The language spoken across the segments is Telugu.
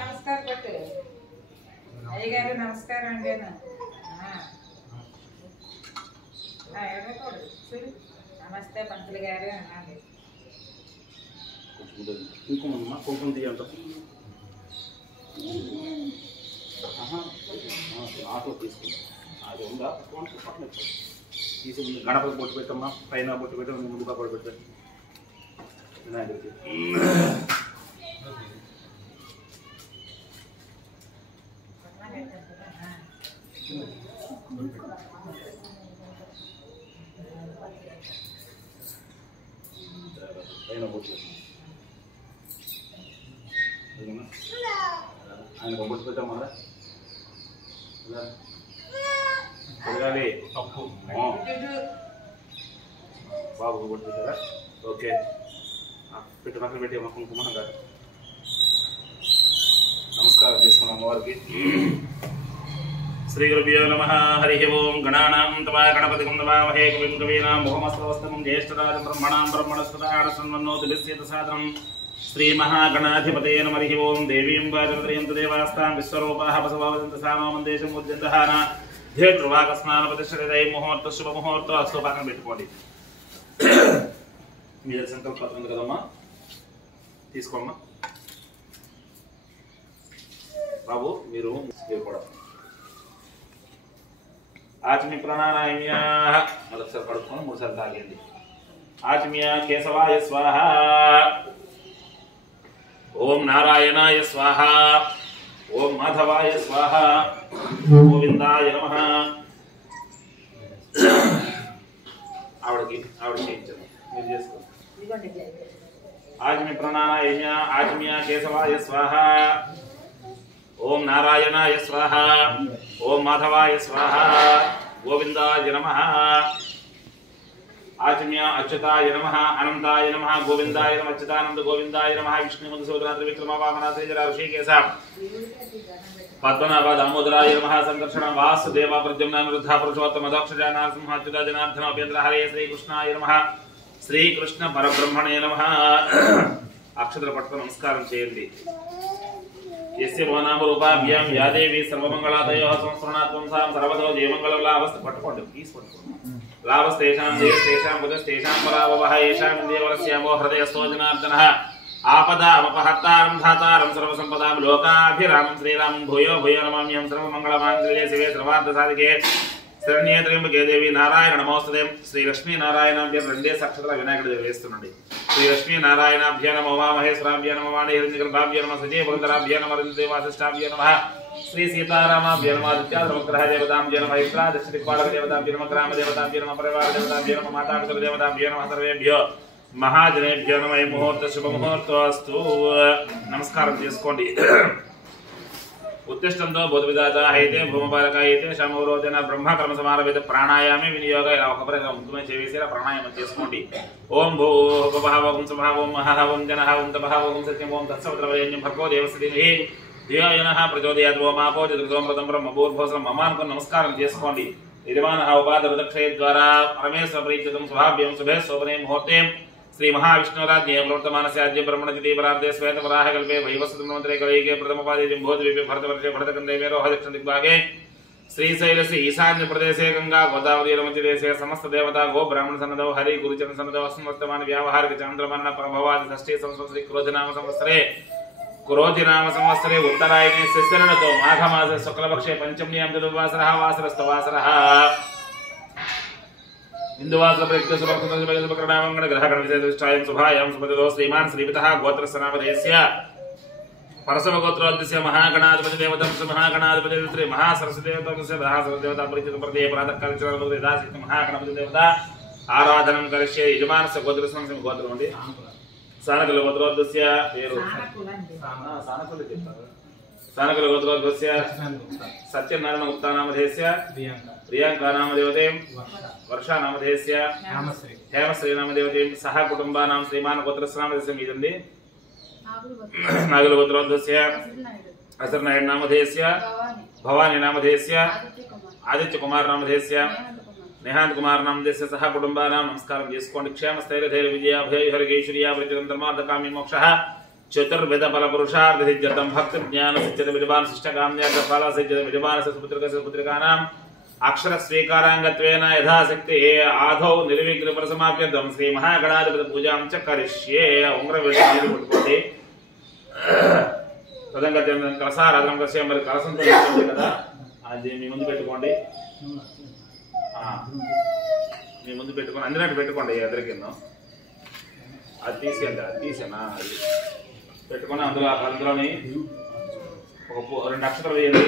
నమస్కారం పెట్టు అయ్యగారు నమస్కారం అండి నమస్తే పంతులు గారు అనాలి కుంకుమ తీయంట ఆటో తీసుకుంటాం అది ఉందా పక్కన తీసి ముందు గణపతి బొట్టు పెట్టమ్మా పైన బొట్టు పెట్టాం ముందు పక్కన పెట్టండి వినాయకుడికి పైన బొట్టు ఆయన బొట్టు పెట్టామా తిరగాలి బాబు బొట్టు పెట్టారా ఓకే పెట్టు పక్కన పెట్టి అమ్మ కుంకుమ గారు నమస్కారం చేసుకున్నాం అమ్మవారికి శ్రీ గురుభ్యో నమః హరి ఓం గణానాం తమా గణపతిం నమామహే కవిం కవీనాం ముహమస్తవస్తమం జ్యేష్ఠరాజం బ్రహ్మణాం బ్రహ్మణస్పదానసన్మన్నోతి సాదరం శ్రీ మహాగణాధిపతే నమః హరి ఓం దేవీం వాజంత్రయంత దేవాస్తాం విశ్వరూపాః బసవావదంత సామామందేశం ఉద్యంతహాన ధేర్వాకస్నాన ప్రతిష్ఠితై ముహూర్త శుభ ముహూర్తం అస్తు పక్కన పెట్టుకోండి మీరు సంకల్పం ఉంది కదమ్మా తీసుకోమ్మా బాబు మీరు కూడా ఆచమి ప్రాణాయామ్య మొదటిసారి పడుకొని మూడుసార్లు తాగండి ఆచమ్య కేశవాయ స్వాహ ఓం నారాయణాయ స్వాహ ఓం మాధవాయ స్వాహ గోవిందాయ నమః ఆవిడ చేయించండి మీరు చేసుకోండి ఆచమి ప్రాణాయామ్య ఆచమ్య కేశవాయ స్వాహ ఓం నారాయణాయ స్వాహ ఓం మాధవాయ స్వాహ గోవిందాయ నమః ఆచమ్య అచ్యుతాయ నమః అనంతాయ నమః గోవిందాయ నమః అచ్యుతానంద గోవిందాయ నమః విష్ణు మధుసూదన త్రివిక్రమ వామన శ్రీధర ఋషికేశ పద్మనాభ దామోదరాయ నమః సంకర్షణ వాసుదేవ ప్రద్యుమ్న నిరుద్ధ పురుషోత్తమ దక్షజ నరసింహ అచ్యుత జనార్దన ఉపేంద్ర హరే శ్రీకృష్ణాయ నమః శ్రీకృష్ణ పరబ్రహ్మణే నమః అక్షతల పట్ల నమస్కారం చేయండి यस्य भवनामरूपाभ्यां या देवी सर्वमंगलादयोः संस्मरणात्मं सां सर्वतो जयमंगलं लाभस्त पट्टुकोंडि प्लीज पट्टुकोंडि लाभस्तेषां देयस्तेषां बुधस्तेषां पराभवः येषां देवरस्यामो हृदयस्थो जनार्दनः आपदामपहर्तारं धातारं सर्वसम्पदां लोकाभिरामं श्रीरामं भूयो भूयो नमाम्यहं सर्वमंगलमाङ्गल्ये शिवे सर्वार्थसाधिके शरण्ये त्र्यंबके देवी नारायण नमोस्तुते श्री लक्ष्मी नारायणाभ्यां రెండే సాక్షాత్తుగా వినాయకుడు వేస్తున్నాండి श्री लक्ष्मी नारायणाभ्य नमो महेश्वराभ्य नमो हिरण्यगर्भाभ्य नमः सजय पुरंदराभ्य नमः रंदेवासिष्ठाभ्य नमः श्री सीतारामाभ्य नमः आदित्याग्रह देवताभ्य नमः इंद्रादक्षदिक्पालक देवताभ्य नमः ग्राम देवताभ्य नमः परिवार देवताभ्य नमः मातापितृ देवताभ्य नमः सर्वेभ्यो महाजनेभ्यो नमः मुहूर्त शुभ मुहूर्तोऽस्तु नमस्कारं చేసుకోండి उत्तिष्ठन्तो बोधविदाता हयते भूमपालकायते शामवरोधन ब्रह्मकर्म समारभेद प्राणायामे विनियोग ఇలా ఒకపరగా ముఖ్యమైన చేవేసిరా ప్రాణాయామం చేసుకోండి ఓం భూర్భువః ఓం స్వః ఓం మహః ఓం జనః ఓం తపః ఓం సత్యం ఓం తత్సవితృవరేణ్యం భర్గో దేవस्य धीमहि धियो यो नः प्रचोदयात् ఓం ఆపో చతుర్దోమృతం బ్రహ్మభూర్భువస్వం మమానుకు నమస్కారం చేసుకోండి యజమానః ఉపాదవదక్షయ ద్వారా పరమేశ్వర ప్రీత్యర్థం స్వభావ్యం శుభే శోభనే ముహూర్తే श्री महाविष्णुराज्ञे प्रवर्तमानस्याद्य ब्रह्मणजिति परार्धे श्वेतवराहकल्पे वैवस्वतन्वन्तरे कलयुगे प्रथमपादे जम्बोद्वीपे भरतवर्षे भरतखण्डे मेरोह दक्षिणदिग्भागे श्रीशैलस्य ईशान्यप्रदेशे गंगा गोदावरी रमचदेशे समस्त देवता गो ब्राह्मण सन्नदौ हरि गुरुचरण सन्नदौ अस्मत्तमान व्यावहारिक चान्द्रमन्न परभवादि षष्ठी संवत्सरे क्रोधिनाम संवत्सरे उत्तरायणे शिशिरऋतौ माघमासे शुक्लपक्षे पंचम्यां चतुर्वासरः वासरस्तवासरः हिंदुवासर प्रयुक्त सुभकृतनामंगण ग्रह गणविशेषायं शुभायां सुपतितो श्रीमान श्रीवितः गोत्रस्य नामधेयस्य परसव गोत्रोद्देश्य महागणाधिपति देवतं श्री महागणाधिपति श्री महासरस्वती देवतं महासरस्वती देवता परिचित प्रति प्रातःकाल दासिक महागणपति देवता आराधनं करिष्ये यजमानस्य गोत्रस्य गोत्रं उंडी सानकुल गोत्रोद्देश्य पेरु सानकुल सानकुल गोत्रोद्देश्य सत्यनारायण गुप्ता नामधेयस्य प्रियंका नामदेवते वर्षा नामधेयस्य हेमश्री नामदेवते सह कुटुंबानां श्रीमान गोत्रस्य नामधेयस्य मीदन्ति नागल गोत्रोद्देश्य असरनारायण नामधेयस्य भवानी नामधेयस्य आदित्य कुमार नामधेयस्य నిహాంత్ కుమార్ నామ దేశ సహ కుటుంబానాం నమస్కారం చేసుకోండి. క్షేమ స్థైర్య ధైర్య విజయ భయ హరికేశ్వర్య ప్రతిరం ధర్మార్థకామి మోక్ష చతుర్విధ ఫల పురుషార్థ సిద్ధ్యర్థం భక్తి జ్ఞాన సిద్ధ్యత విజయవాన్ శిష్టకామ్య ఫల సిద్ధ్యత విజయవాన్ సుపుత్రిక సుపుత్రికానాం అక్షర స్వీకారాంగత్వేన యథాశక్తి ఆధౌ నిర్విఘ్న పరిసమాప్యర్థం శ్రీ మహాగణాధిపతి పూజాం చ కరిష్యే. ఉంగరం వెళ్ళి నీళ్ళు పట్టుకోండి. ప్రదంగా కలసారాధన కలసే మరి కలసంతో కదా అది మీ ముందు పెట్టుకోండి. మీ ముందు పెట్టుకోండి, అందినట్టు పెట్టుకోండి. ఎదురుకింద అది తీసేయండి, అది తీసేనా అది పెట్టుకొని అందులోని ఒక 2 అక్షరాలు వేయండి.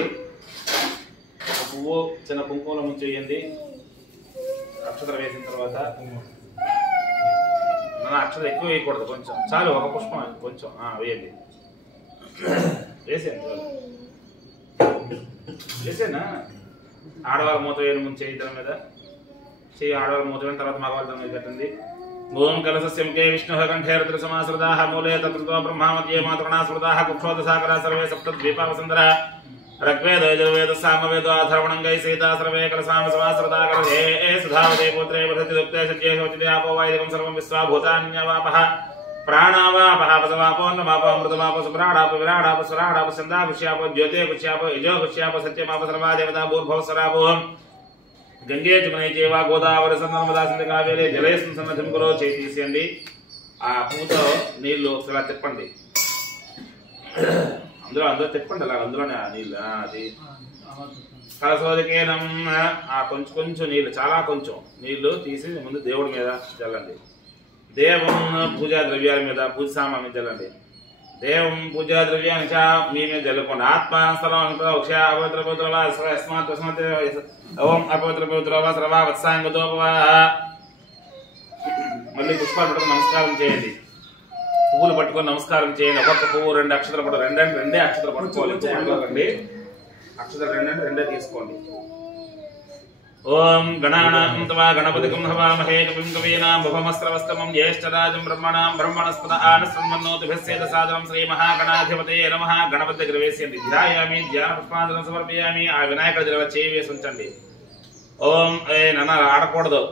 ఒక పువ్వు చిన్న కుంకుమలో ముంచి వేయండి. అక్షరం వేసిన తర్వాత అక్షరం ఎక్కువ వేయకూడదు, కొంచెం చాలు, ఒక పుష్పం కొంచెం వేయండి. వేసేయండి వేసేనా. ఆడవాళ్ళ మూత వేయడం ముందు చేయి దాని మీద చేయి, ఆడవాళ్ళ మూత వేసిన తర్వాత మగవాళ్ళ దాని మీద పెట్టండి. ఓం కలసస్యంకే విష్ణు కంఠే రుద్ర సమాశ్రుతాః మూలే తత్రతో బ్రహ్మ మధ్యే మాతృణాస్మృతాః కుక్షోద సాగర సర్వే సప్తద్వీపావసుందర ఋగ్వేద యజుర్వేద సామవేద అథర్వణంగై సీతా సర్వే కలసామ సమాశ్రుతాః కలసే సుధావతే పుత్రే వదతి దుక్తే సత్యే శోచితే ఆపో వైదికం సర్వం విశ్వాభూతాన్యవాపః ప్రాణావాపః పసవాపో నమాపో అమృతమాపో సుప్రాడాపో విరాడాపో స్వరాడాపో సందాకుష్యాపో జ్యోతే కుష్యాపో యజో కుష్యాపో సత్యమాపో సర్వా దేవతా భూర్భవస్వరాపో గంగే జమునే చేవా గోదావరి నర్మదా సింధు కావేరి జలేస్మిన్ సన్నద్ధం కురో చేయి తీసేయండి. ఆ పూతో నీళ్లు ఇలా తిప్పండి, అందులో తిప్పండి, అలా అందులోనే నీళ్ళు అది కలసోదికేనం. కొంచెం నీళ్ళు, చాలా కొంచెం నీళ్లు తీసి ముందు దేవుడి మీద చల్లండి. దేవం పూజా ద్రవ్యాల మీద, పూజ సామాన్ మీద చల్లండి. దేవం పూజా ద్రవ్యాన్ని మీ మీద చల్లుకోండి. ఆత్మాస్థలం ఓం అపవిత్ర పవిత్ర సర్వా వత్సాంగతోపవా. మళ్ళీ పుష్పాలు పట్టుకొని నమస్కారం చేయండి. పువ్వులు పట్టుకొని నమస్కారం చేయండి. ఒక్కొక్క పువ్వు 2 అక్షరాలు పట్టు, రెండే అక్షరాలు పట్టుకోవాలి. అక్షరాలు రెండే తీసుకోండి. ఓం గణానాం త్వా గణపతికం హవామహే కవిం కవీనాం భవమస్త్రవస్తమం జ్యేష్ఠరాజం బ్రహ్మణాం బ్రహ్మణస్పద ఆనసన్మన్నోతిభిస్సేద సాదరం శ్రీ మహాగణాధిపతయే నమః. గణపతి దగ్గర వేసేయండి. ధ్యాయామి, ధ్యాన పుష్పాంజలిం సమర్పయామి. ఆ వినాయకుడి దగ్గర చేయి వేసి ఉంచండి. ఓం నన్న ఆడకూడదు.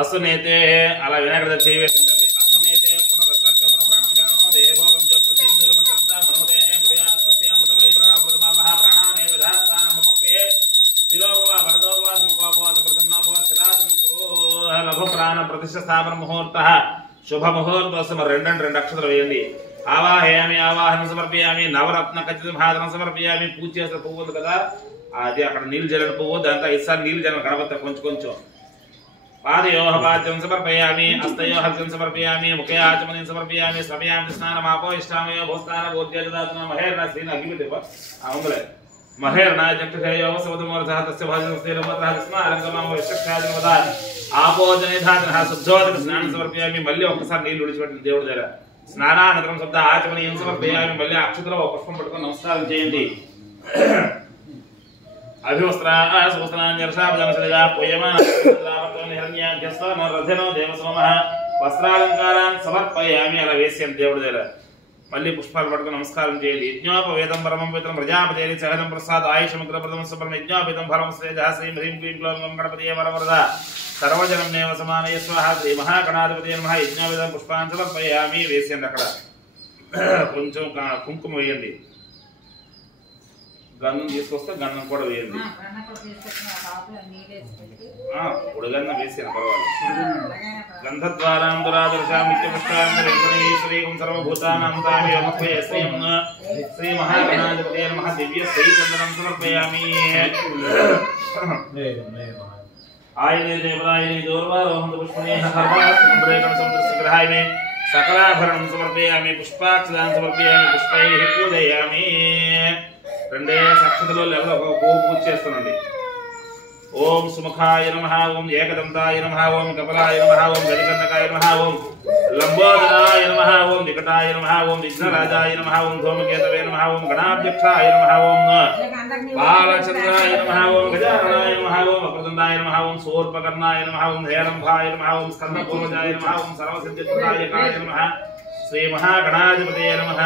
అసునేతే అలా వినాయకుడి దగ్గర చేయి వేసి ఉంచండి. అసునేతే ప్రతిష్ట స్థాపన ముహూర్త శుభ ముహూర్తం 2 అక్షరాలు వేయండి. ఆవాహయామి, ఆవాహనం సమర్పయామి. నవరత్న ఖచ్చిత భాదనం సమర్పయామి. పూజ చేసిన పువ్వు ఉంది కదా, అది అక్కడ నీళ్ళు జల్లిన పువ్వు, దాంతో ఈసారి నీళ్ళు జల్లిన గణపతి కొంచెం. పాదయోహ పాద్యం సమర్పయామి, హస్తయోహ హస్తం సమర్పయామి, ముఖే ఆచమనం సమర్పయామి, సమయామి స్నానమాపో ఇష్టామయో భూస్థాన భూత్యేదాత్మ మహేర్ణ శ్రీన అగ్గిపెట్టి ఉందలే మహేర్ణ జక్షయోగ సముద్రమూర్ధ తస్య భాజనస్య స్నానంగమం విశక్షాజనవద ఆపోజనిధాన శుద్ధోదక స్నానం సమర్పయామి. మళ్ళీ ఒక్కసారి నీళ్ళు విడిచిపెట్టిన దేవుడి దగ్గర స్నానానంతరం శబ్ద ఆచమనీయం సమర్పయామి. మళ్ళీ అక్షతలో ఒక పుష్పం పట్టుకొని నమస్కారం చేయండి. వస్త్రాలంకారాన్ని సమర్పయామి. అలా వేసేయండి దేవుడి దగ్గర. మళ్ళీ పుష్పాలు పట్టుకుని నమస్కారం చేయండి. యజ్ఞోపవేదం పరమం పవిత్రం ప్రజాపతి సహజం ప్రసాద్ ఆయుషముగ్రప్రదం సుబ్రహ్మ యజ్ఞోపేతం ఫలం శ్రేజ శ్రీం హ్రీం క్లీం క్లోం గణపతి వరవరద సర్వజనం నేవ సమానయ స్వాహ శ్రీ మహాగణాధిపతి నమః. యజ్ఞోపేతం పుష్పాన్ని సమర్పయామి. వేసేయండి. అక్కడ కొంచెం కుంకుమ వేయండి. గంధం తీసుకొస్తే గంధం కూడా వేయండి. ఉడగన్నం వేసాను పర్వాలేదు. గంధద్వారాం దురాదర్శాం నిత్యపుష్పాంశ్రీం సర్వభూతానాం శ్రీ మహాగణాధిపతే నమః. దివ్య శ్రీచందనం సమర్పయామి. ఆయనే దేవరాయనే దూర్వారోహం పుష్పణే హర్వారేకం సంగ్రహాయ సకలాభరణం సమర్పయామి. పుష్పాక్షదాన్ని సమర్పయామి. పుష్పై పూజయామి. 2 అక్షతలో లెవెల్ ఒక పూజ చేస్తానండి. ఓం సుముఖాయ నమః, ఓం ఏకదంతాయ నమః, ఓం కపలాయ నమః, ఓం గజకర్ణకాయ నమః, ఓం లంబోదరాయ నమః, ఓం వికటాయ నమః, ఓం విఘ్నరాజాయ నమః, ఓం ధూమకేతవే నమః, ఓం గణాధ్యక్షాయ నమః, ఓం బాలచంద్రాయ నమః, ఓం గజాననాయ నమః, ఓం వక్రతుండాయ నమః, ఓం శూర్పకర్ణాయ నమః, ఓం హేరంభాయ నమః, ఓం స్కందపూర్వజాయ నమః, ఓం సర్వసిద్ధిప్రదాయకాయ నమః. శ్రీ మహాగణాధిపతయే నమః.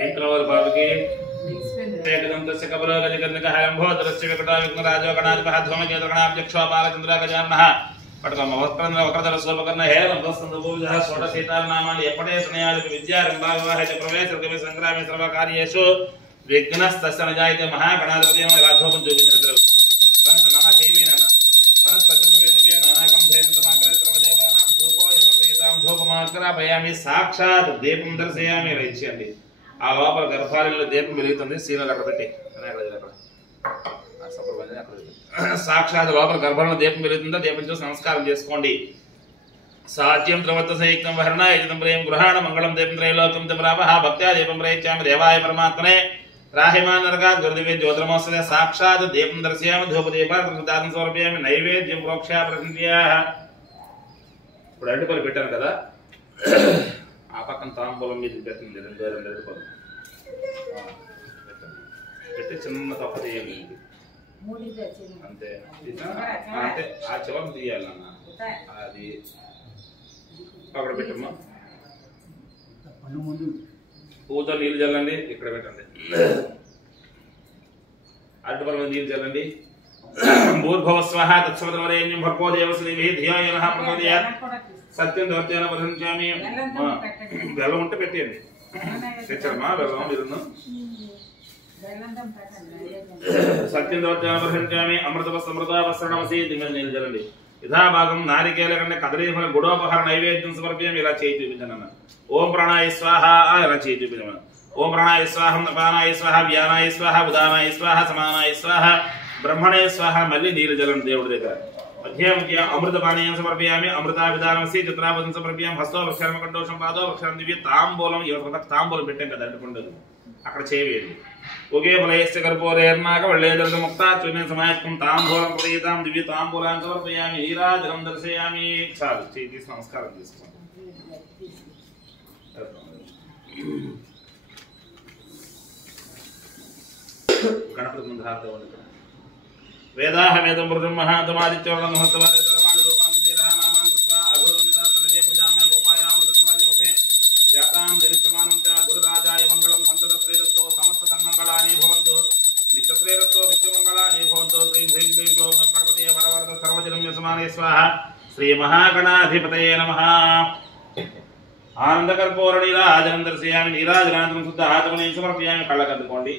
ఏం కావాలి బాబుకి? एकदन्तस्य कबलो गजकर्णिकः लम्बोदरस्य विकटो विघ्नराजो गणाधिपः धूमकेतुगणाध्यक्षो बालचन्द्रः गजाननः पटकम वक्रन्द्र वक्रधर सोपकर्ण हेरं वसन्तभुजः षोडशीतारनामानि यपटे सुनयादिपि विद्यारम्भा विवाहे च प्रवेशर्गमे सङ्ग्रामे सर्वकार्येषु विघ्नस्तस्य न जायते महागणाधिपतिं राघवं जोगिन्द्रद्रव वनस नाम शैवीनना वनस्पतिर्वे दिव्य नानाकं धैर्यन्तमाकरत्रवदेवानां धूपो यप्रतीतां धूपमाकरापयामि साक्षात् दीपं दर्शयामि रचिయండి ఆ లోపల గర్భాలయంలో దీపం వెలుగుతుంది సీనలు అక్కడ పెట్టి సాక్షాత్ లోపల గర్భంలో దీపం వెలుగుతుందా దీపం చూసి నమస్కారం చేసుకోండి సాధ్యం త్రవత్త సంయుక్తం వహరణ యజనం ప్రేమ గృహాణ మంగళం దీపం త్రైలోక్యం త్రిమరాపః భక్త్యా దీపం ప్రయచ్చామి దేవాయ పరమాత్మనే రాహిమాన్ నరకాత్ గురుదివ్య జ్యోతిర్మోత్సవే సాక్షాత్ దీపం దర్శయామి ధూపదీపార్థం సమర్పయామి నైవేద్యం ప్రోక్ష్యా ప్రసంత్యాః ఇప్పుడు అరటిపళ్ళు పెట్టాను కదా ఆ పక్కన తాంబూలం మీద పెట్టండి రెండు అరటిపళ్ళు పెట్టి చిన్న తప్ప తీయాలి అంతే అంటే ఆ చివరి తీయాలన్న అది అక్కడ పెట్టమ్మా పూతో నీళ్ళు చల్లండి ఇక్కడ పెట్టండి అరటిపళ్ళ మీద నీళ్ళు చల్లండి భూర్భవస్వః తత్సవితుర్వరేణ్యం భర్గో దేవస్య ధియో యో నః ప్రచోదయాత్ సత్యం దర్శన ప్రసంచామి బెల్లం ఉంటే పెట్టండి తెచ్చమ్మా బెల్లం మీరును సత్యం దర్శన ప్రసంచామి అమృతవస్మృతావస్రణమసి దివ్య నీళ్ళు చల్లండి యథాభాగం నారికేళకండ కదలీఫల గుడోపహార నైవేద్యం సమర్ప్యామి ఇలా చేయి చూపించండి ఓం ప్రాణాయ స్వాహ ఇలా చేయి చూపించమని ఓం ప్రాణాయ స్వాహం అపానాయ స్వాహ వ్యానాయ స్వాహ ఉదానాయ స్వాహ సమానాయ స్వాహ బ్రహ్మణే స్వాహ మళ్ళీ నీళ్ళు చల్లండి దేవుడి దగ్గర మధ్య మధ్య అమృత పానీయం సమర్పయామి అమృతా విధానమసి చిత్రాపదం సమర్పయామి హస్తో వృక్షారమ కంఠోషం పాదో వృక్షారం దివ్య తాంబూలం తాంబూలం పెట్టాం కదా అడ్డుకుండదు అక్కడ చేయండి ఒకే ఫలయస్య కర్పూరేర్నాక వళ్ళేదర్గ ముక్త చునే సమాయత్తం తాంబూలం ప్రదీతాం దివ్య తాంబూలాన్ని సమర్పయామి నీరాజనం దర్శయామి చాలు చేసి నమస్కారం చేసుకోండి గణపతి ముందు హారతి వేదాహ వేదం మృతం మహాతమాదిత్యవర్ణం హస్తవాదే సర్వాణి రూపాంతి రహనామాన్ కృత్వా అఘోరనిదాతనజే ప్రజామే గోపాయామృతస్వాదివతే జాతాం జనిష్టమానం చ గురురాజాయ మంగళం సంతత శ్రీరస్తో సమస్త తన్మంగళాని భవంతు నిత్యశ్రీరస్తో నిత్యమంగళాని భవంతు శ్రీం హ్రీం క్లీం క్లౌం గణపతయే వరవరద సర్వజనం యజమానే స్వాహ శ్రీ మహాగణాధిపతయే నమః ఆనందకర్పూర నీరాజనం దర్శయామి నీరాజనానంతరం శుద్ధ ఆచమనీయం సమర్పయామి కళ్ళకద్దుకోండి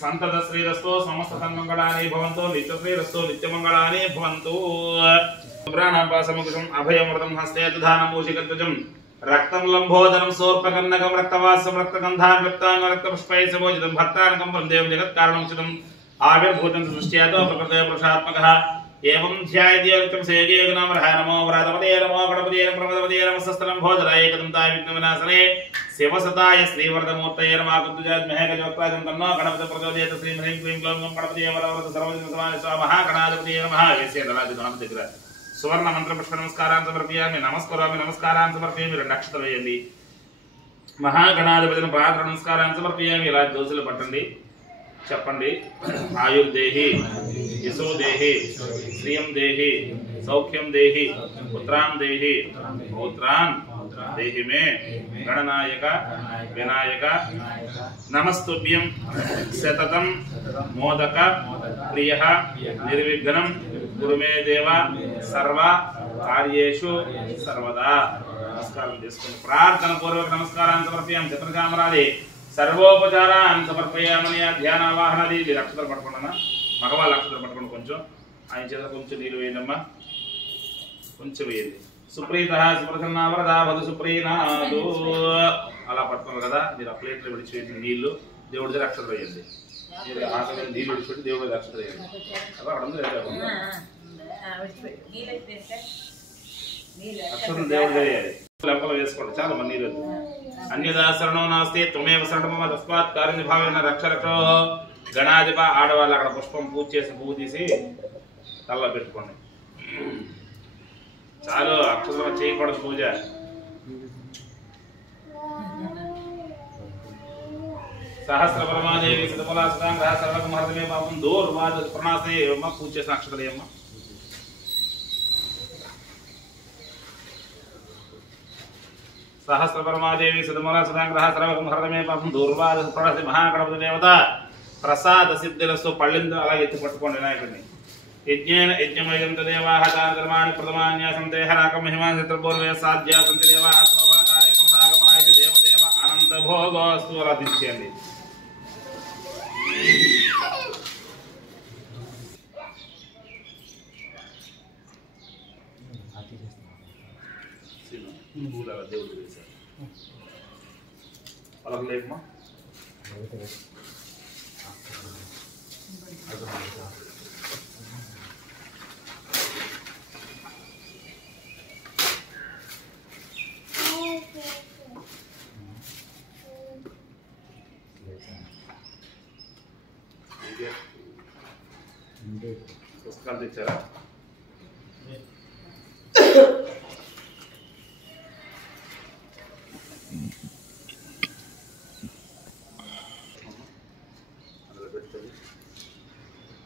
సంతత శ్రీరస్తో సమస్త సన్మంగళాని భవంతు నిత్యశ్రీరస్తో నిత్యమంగళాని భవంతు ప్రాణాపాసముఖం అభయమృతం హస్తే దుధానం మూషికత్వజం రక్తం లంబోదరం సోర్పకర్ణకం రక్తవాసం రక్తగంధాన్ రక్తాంగ రక్తపుష్పై సమోజితం భక్తానకం వందేవం జగత్కారణముచితం ఆవిర్భూతం సృష్ట్యాతో ప్రకృతే పురుషాత్మకః ఏవం ధ్యాయేత్యం సేయేగనామరః నమో వ్రాతపదే నమో గణపదే నమో ప్రమదపదే నమస్తస్థలం భోజరాయ ఏకదంతాయ విఘ్నవినాశనే శివసతాయ శ్రీవరదమూర్తయే నమః కుంతుజాద్మహే గజవక్తాజం తన్నో గణపతి ప్రచోదయేత శ్రీం హ్రీం క్లీం క్లౌం గణపతయే వరవరద సర్వజన సమాన స్వాహ మహాగణాధిపతయే నమః వేసేంద్రాది గణపతి దగ్గర సువర్ణ మంత్ర పుష్ప నమస్కారాన్ని సమర్పయామి నమస్కరోమి నమస్కారాన్ని సమర్పయామి రెండు అక్షతలు వేయండి మహాగణాధిపతిని పాత్ర నమస్కారాన్ని సమర్పయామి ఇలా దోసులు పట్టండి చెప్పండి ఆయుర్దేహి యశో దేహి శ్రియం దేహి సౌఖ్యం దేహి పుత్రాం దేహి పౌత్రాన్ దేహి మే గణనాయక వినాయక నమస్తుభ్యం సతతం మోదక ప్రియ నిర్విఘ్నం గురు మే దేవ సర్వ కార్యేషు సర్వదా నమస్కారం చేసుకోండి ప్రార్థన పూర్వక నమస్కారాన్ని సమర్పయామి చిత్రకామరాది సర్వోపచారాన్ని సమర్పయామని ధ్యానావాహనది మీరు అక్షతలు పట్టుకున్నా మగవాళ్ళు అక్షతలు పట్టుకోండి కొంచెం ఆయన చేత కొంచెం నీళ్ళు వేయండమ్మా కొంచెం వేయండి సుప్రీత సుప్రసన్న వరదా వధు సుప్రీనాథు అలా పట్టుకున్నారు కదా మీరు ఆ ప్లేట్లో విడిచిపెట్టిన నీళ్లు దేవుడి దగ్గర అక్షతలు వేయండి మీరు ఆకలి నీళ్ళు విడిచిపెట్టి దేవుడి దగ్గర అక్షతలు వేయండి అలా అక్కడ అక్షతలు దేవుడి దగ్గర వేయాలి లెంపలు వేసుకోండి చాలా మంది నీళ్ళు అన్యదా శరణం నాస్తి త్వమేవ శరణమ తస్మాత్ కారుణ్యభావేన రక్ష రక్షో గణాధిప ఆడవాళ్ళు అక్కడ పుష్పం పూజ చేసి పువ్వు తీసి తల్ల పెట్టుకోండి చాలు అక్షరం చేయకూడదు పూజ సహస్ర పరమాదేవి శతఫలాసుతాం గ్రహ సర్వక మహర్తమే పాపం దూర్వాద ప్రణాసే ఏమమ్మా పూజ చేసిన అక్షతలు ఏమమ్మా सहस्रपरमादेवी सदमूला सदाग्रह सर्वगं हरदमे पापं दूर्वाद प्रणति महागणपति देवता प्रसाद सिद्धिरस्तु पल्लिंद అలాగే ఎత్తి పట్టుకోండి వినాయకుడిని యజ్ఞేన యజ్ఞమయంత దేవాః తారధర్మాణి ప్రథమాన్యాసంతే హరాకం హిమాంసిత్రపూర్వే సాధ్యాసంతి దేవాః శోభనకాయ పుండాగమనాయ దేవదేవ అనంత భోగోస్తు రదిత్యండి పూల దేవుడు చేశారు వాళ్ళకి లేకమా పుస్తకాలు తెచ్చారా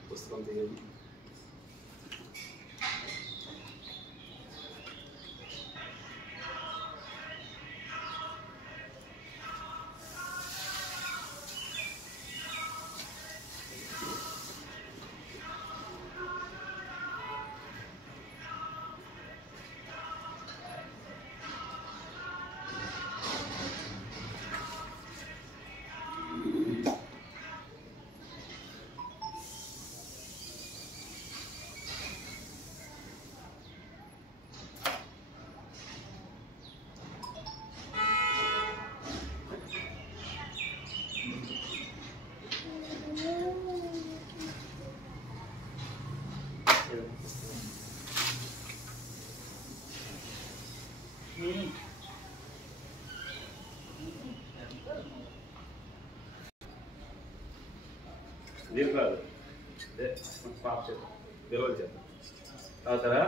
పుస్తకం తీయండి దీని కాదు పాప చేత విలువలు చేత తాగుతారా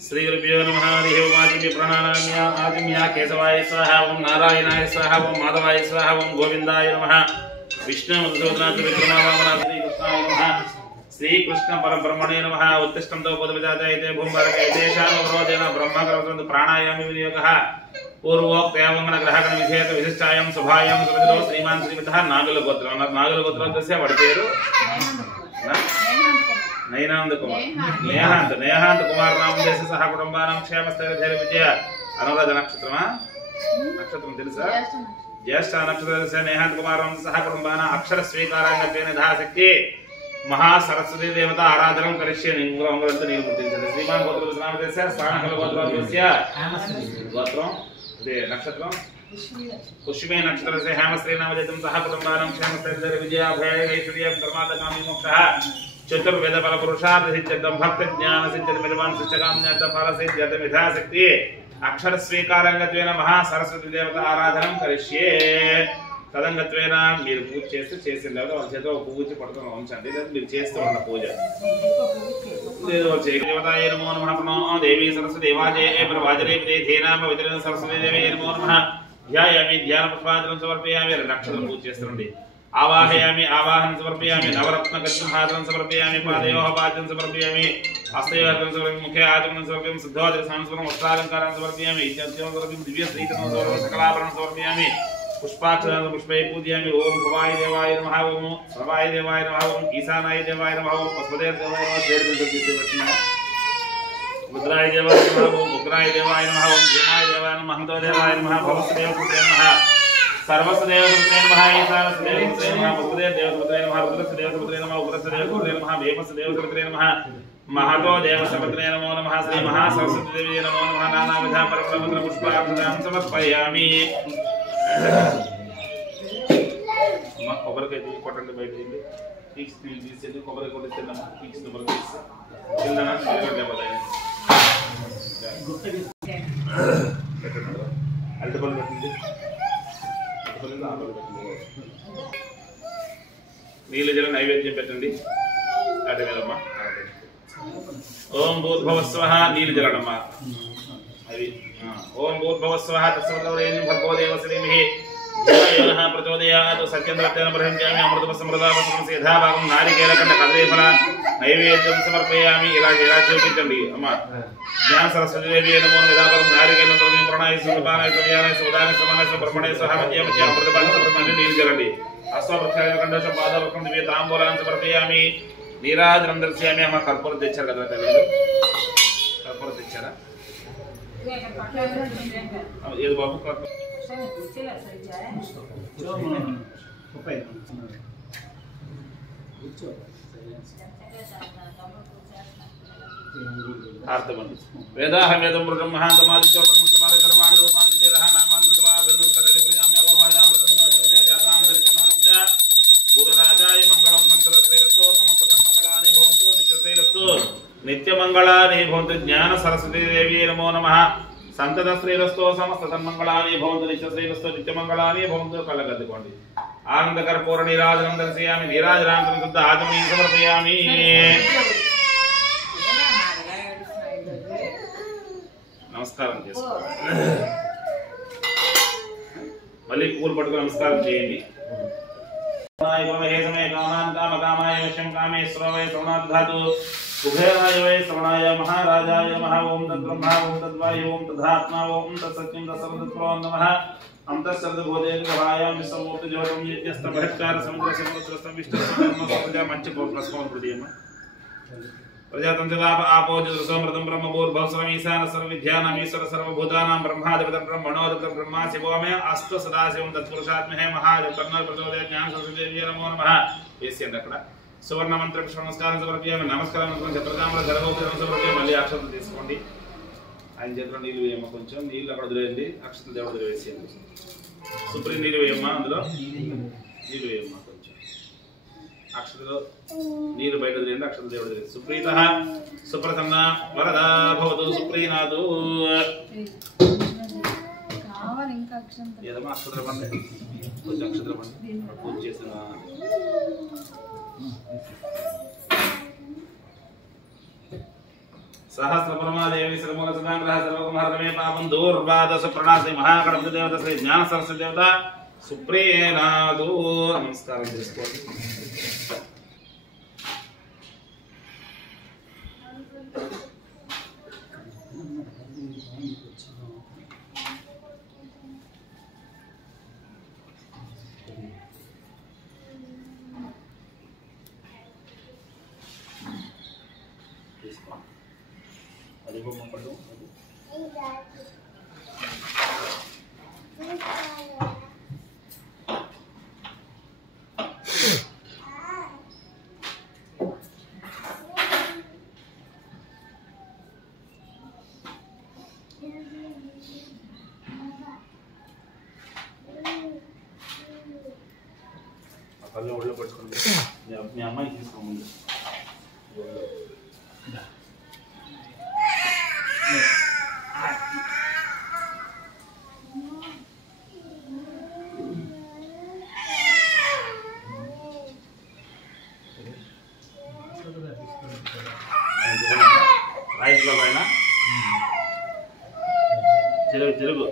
श्री गुरुभ्यो नमः हरि ओम आदित्य प्रणानाम्य आदिम्य केशवाय स्वाहा ओम नारायणाय स्वाहा ओम माधवाय स्वाहा ओम गोविंदाय नमः विष्णु मधुसूदनाथ विक्रमाय नमः श्री कृष्णाय नमः श्री कृष्ण परब्रह्मणे नमः उत्तिष्ठं तो पदविजाते भूमभरके शानवरोधेन ब्रह्मकर्मसंत प्राणायाम विनियोगः पूर्वोक्तयावंगण ग्रहगण विधेयक विशिष्टायां सभायां सुविधो श्रीमान श्रीमतः नागल गोत्रस्य वड पेरु नैनांद कुमार नेहांत कुमार नामदेश सह कुटुंबानां क्षेमस्थैर्य विजय अनुराध नक्षत्रमा नक्षत्रम తెలుసా ज्येष्ठ नक्षत्रस्य नेहांत कुमार सह कुटुंबानां अक्षर स्वीकारांगत्वेन धासक्ति महा सरस्वती देवता आराधनं करिष्ये निंगुरंगरंत नील गुर्तिंचंడి श्रीमान गोत्र नामदेश स्थानकल गोत्रस्य गोत्रम अदे नक्षत्रम पुष्पे नक्षत्रस्य हेमश्री नामदेशं सह कुटुंबानां क्षेमस्थैर्य विजय अभय ऐश्वर्य धर्मादकामी मोक्षः चतुर्वेद फल पुरुषार्थ सिद्ध्यर्थं भक्त ज्ञान सिद्ध्यर्थं विद्वान शिष्टकाम्यर्थ फल सिद्ध्यर्थं यथाशक्ति अक्षर स्वीकारांगत्वेन महा सरस्वती देवता आराधनं करिष्ये तदंगत्वेन మీరు పూజ చేసిన తర్వాత వాళ్ళ చేతిలో ఒక పూజ పట్టుకొని ఉంచండి లేదా మీరు చేస్తూ ఉన్న పూజ దేవో దేవతాయ నమో నమః ప్రణో దేవి సరస్వతి దేవాజే ప్రవాజరే ప్రేధేనామ వితరణ సరస్వతి దేవి నమో నమః ధ్యాయామి ధ్యాన పుష్పాంజలిం సమర్పయామి నక్షత్రం పూజ చేస్తుండి आवाहयामि आवाहनं समर्पयामि नवरत्न गच्छहारं समर्पयामि पादयोः पाद्यं समर्पयामि हस्तयोः समर्पयामि मुखे आचमनं समर्पयामि सिद्धोदरस्नानं समर्पयामि वस्त्रालङ्कारं समर्पयामि इत्यादिकं समर्पयामि दिव्यश्रीकरणं समर्पयामि सकलाभरणं समर्पयामि पुष्पाक्षरं पुष्पै पूजयामि ओम भवाय देवाय नमः ओम सर्वाय देवाय नमः ओम ईशानाय देवाय नमः ओम पद्मदेव देवाय नमः रुद्राय देवाय नमः ओम उग्राय देवाय नमः ओम भीमाय देवाय नमः महंतो देवाय नमः भवस्देव नमः सर्वस्देव नमः ईशानस्देव नमः पद्मदेव देव नमः रुद्रस्देव नमः उग्रस्देव नमः भीमस्देव नमः महतो देव नमो नमः श्री महासरस्वती देवी नमो नमः नानाविध परब्रह्म पुष्पार्चनां समर्पयामि अम्मा కొబ్బరికాయ తీసి కొట్టండి బయట తీయండి పీక్స్ తీసేది కొబ్బరికాయ కొట్టేస్తానమ్మా పీక్స్ కొబ్బరికాయ తీసి కిందన నిలబడే బదాయి అల్టబల్ పెట్టండి అల్టబల్ ఆబల్ పెట్టండి నీలజల నైవేద్యం పెట్టండి అదే వేలమ్మా ఓం భూర్భువస్వః నీలజలమ్మా అవి ఓం భూర్భువస్వః తస్మద్వరేణ్యం భర్గో దేవస్య ధీమహి దేవయనః ప్రచోదయాత్ సత్యంద్రత్వేన ప్రహంచామి అమృతపసమృతాపసమసి యథాభాగం నారికేలకండ కదలీఫల నైవేద్యం సమర్పయామి. ఇలా చూపించండి అమ్మ. జ్ఞాన సరస్వతి దేవి నమో యథాభాగం నారికేలం ప్రణాయ సుపానాయ సమయానాయ సుదానాయ సమానాయ బ్రహ్మణే సహ మధ్య మధ్య అమృతపాన సమర్పణ నీళ్ళు చల్లండి. అశ్వవృక్షాయ కండోషం పాదవృక్షం దివ్య తాంబూలాన్ని సమర్పయామి. నీరాజనం దర్శయామి. అమ్మ కర్పూరం తెచ్చారు కదా తల్లి, కర్పూరం తెచ్చారా? ఏది బాబు కర్పూరం అర్థమండి. వేదాహ వేదం మృగం మహాంతమాది చోటం సమారి సర్వాణి రూపాన్ని దేరహ నామాన్ కృత్వా బిందుకరది ప్రియామ్య గోపాయామృతమాది జాతాం దర్శనాంచ గురురాజాయ మంగళం సంతశ్రేయస్తో సమస్త మంగళాని భవంతు నిత్యశ్రేయస్తో నిత్యమంగళాని భవంతు. జ్ఞాన సరస్వతీ దేవి నమో నమః. సంతత శ్రేయస్తో సమస్త సన్మంగళాని భవంతు నిత్యశ్రేయస్తో నిత్యమంగళాని భవంతు. కళ్ళగద్దుకోండి. ఆనంద కర్పూర నీరాజనం దర్శయామి. నీరాజనాంతరం శుద్ధ ఆచమనీయం సమర్పయామి. నమస్కారం చేసుకోండి. మళ్ళీ పూలు పట్టుకుని నమస్కారం చేయండి. కుబేరాయ శ్రవణాయ మహారాజాయ మహ ఓం తద్బ్రహ్మ ఓం తద్వాయు ఓం తదాత్మ ఓం తత్సత్యం తత్సర్వతత్ప్రో నమః. అంతఃశబ్దబోధేంద్రవాయ విశ్వమూర్తి జ్యోతం యజ్ఞస్థ బహిష్కార సముద్ర సముద్రస్థ విష్ణు మంచి ప్రస్మృతి ప్రజాతంత్ర ఆపోజమృతం బ్రహ్మభూర్భవస్వం ఈశాన సర్వవిద్యానామీశ్వర సర్వభూతానాం బ్రహ్మాధిపతం బ్రహ్మణోధిపతం బ్రహ్మ శివోమే అస్తు సదాశివం తత్పురుషాత్మహే మహాదేవ కర్ణ ప్రచోదయ జ్ఞాన సరస్వతీ నమో నమః. వేసేయండి అక్కడ. సువర్ణ మంత్ర నమస్కారం సమర్పయామి. నమస్కారం చతుర్గాముల గర్భోపరం సమర్పయామి. మళ్ళీ అక్షతలు తీసుకోండి. ఆయన చేతిలో నీళ్ళు వేయమ్మ. కొంచెం నీళ్ళు అక్కడ వదిలేయండి. అక్షతలు దేవుడు వేసేయండి. సుప్రీం నీళ్ళు వేయమ్మా. అందులో నీళ్ళు వేయమ్మా. కొంచెం అక్షతలు నీరు బయట వదిలేయండి. అక్షతలు దేవుడు వదిలేదు. సుప్రీత సుప్రసన్న వరదా భవతు సుప్రీనాథు. ఏదమ్మా అక్షతలు పండి. కొంచెం అక్షతలు పండి. పూజ చేసిన సహస్రపరమాదేవి శ్రీమూల సదాగ్రహ సర్వకుమారమే పాపం దూర్వాదశ ప్రణాసి మహాగణపతి దేవత శ్రీ జ్ఞాన సరస్వతి దేవత సుప్రీనాథు. నమస్కారం చేసుకోండి. కళ్ళు ఒళ్ళో పట్టుకోండి. మీ అమ్మాయి తీసుకోండి. రైస్లో పైన తిరుగు తిరుగు.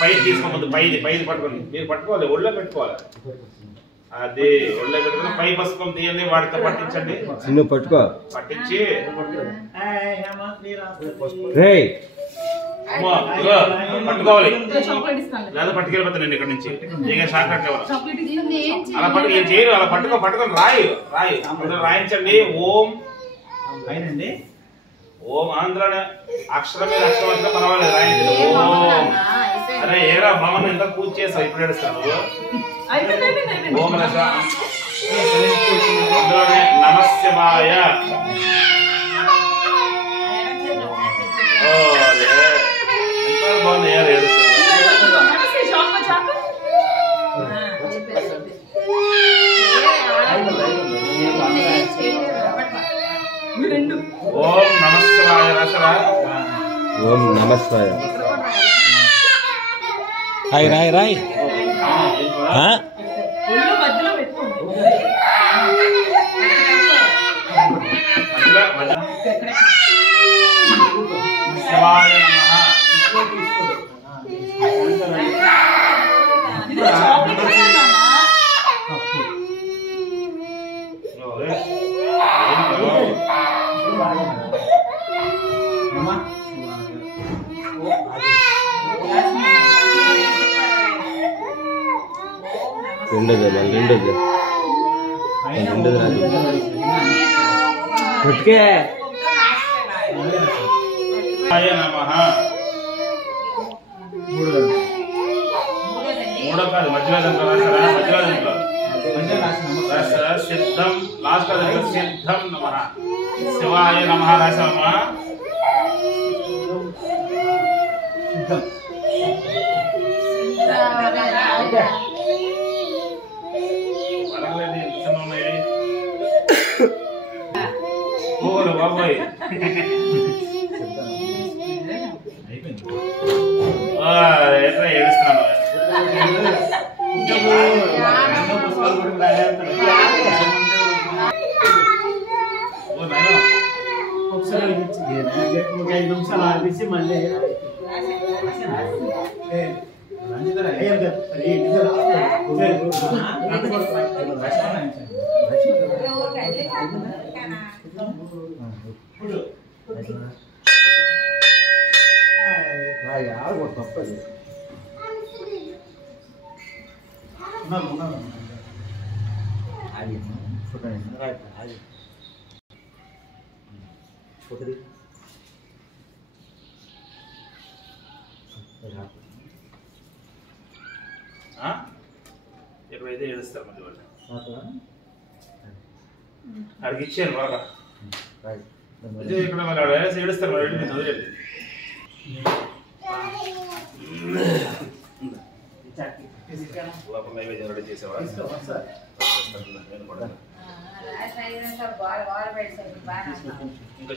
పై తీసుకోవద్దు. పైది పట్టుకోండి. మీరు పట్టుకోవాలి. ఒళ్ళో పెట్టుకోవాలి. అదే ఒళ్ళో పెట్టుకుని పై పసుకం తీయండి. వాటితో పట్టించండి. పట్టుకో. పట్టించి పట్టుకోవాలి. లేదా పట్టుకెళ్ళిపోతాను నేను ఇక్కడ నుంచి. షాక్ అలా పట్టు. ఏం చేయరు. అలా పట్టుకొని రాయి రాయించండి. ఓం అయినండి. ఓం ఆంధ్రనే అక్షరం మీద అక్షరం వచ్చినా పర్వాలేదు. రాయించండి. ఓం. అరే ఏరా భవన్ ఎంత పూజ చేస్తావు. ఇప్పుడు ఏడుస్తాను. ఓం అందులోనే నమస్యమాయ. ఎంత బాగుంది. ఏడుస్తాను. ఓం నమస్కారాయ రసరా. ఓం నమస్కారాయ. రాయ్ ఒళ్ళు మధ్యలో పెట్టుకోండి. రెండోది మళ్ళీ రెండోది రాదు పుట్టుకే మూడో కాదు మధ్యలో సిద్ధం లాస్ట్ సిద్ధం నమః శివాయ నమః రాశామా బాబాయ్ ఎట్లా ఏడుస్తున్నాను ఒకసారి 5 నిమిషాలు ఆపేసి మళ్ళీ తప్పది ఎక్కడైతే ఏడుస్తారు మళ్ళీ వాళ్ళు అడిగి ఇచ్చాను బాగా ఇక్కడ మళ్ళీ ఏడుస్తారు మరి వెళ్ళి చదివేది రెడీ చేసేవాడు ఇంకా